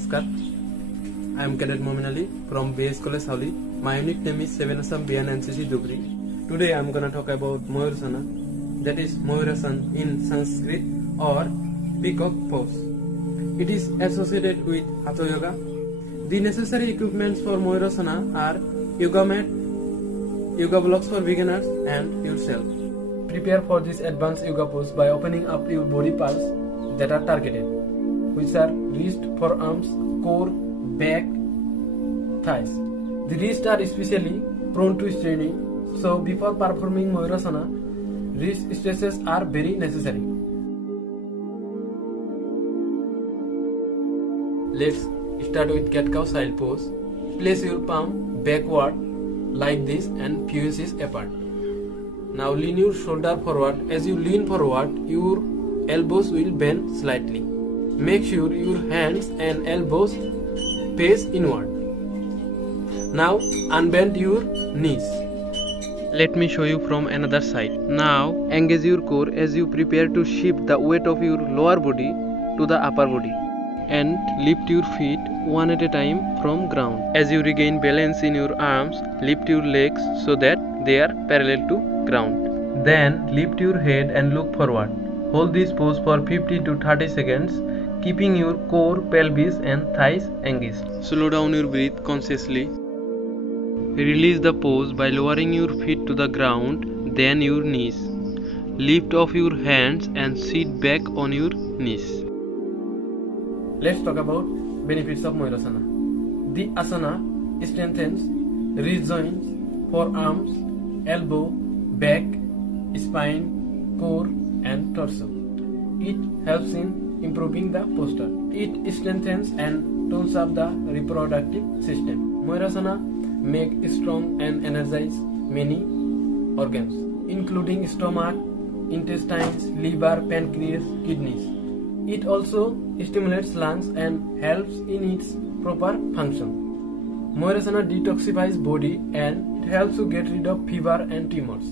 Namaskar. I am Cadet from BS College Sauli. My unique name is 7 Assam beyond NCC Dugri. Today I am gonna talk about Mayurasana, that is Mayurasana in Sanskrit or peacock pose. It is associated with Hatha Yoga. The necessary equipments for Mayurasana are yoga mat, yoga blocks for beginners and yourself. Prepare for this advanced yoga pose by opening up your body parts that are targeted, which are wrist, forearms, core, back, thighs. The wrists are especially prone to straining, so before performing Mayurasana, wrist stretches are very necessary. Let's start with cat-cow style pose. Place your palm backward like this and few inches apart. Now lean your shoulder forward. As you lean forward, your elbows will bend slightly. Make sure your hands and elbows face inward. Now unbend your knees. Let me show you from another side. Now engage your core as you prepare to shift the weight of your lower body to the upper body. And lift your feet one at a time from ground. As you regain balance in your arms, lift your legs so that they are parallel to ground. Then lift your head and look forward. Hold this pose for 50 to 30 seconds, keeping your core, pelvis and thighs engaged. Slow down your breath consciously. Release the pose by lowering your feet to the ground, then your knees. Lift off your hands and sit back on your knees. Let's talk about benefits of Mayurasana. The asana strengthens wrist joints, forearms, elbow, back, spine, core and torso. It helps in improving the posture. It strengthens and tones up the reproductive system. Mayurasana make strong and energize many organs, including stomach, intestines, liver, pancreas, kidneys. It also stimulates lungs and helps in its proper function. Mayurasana detoxifies body and it helps to get rid of fever and tumors.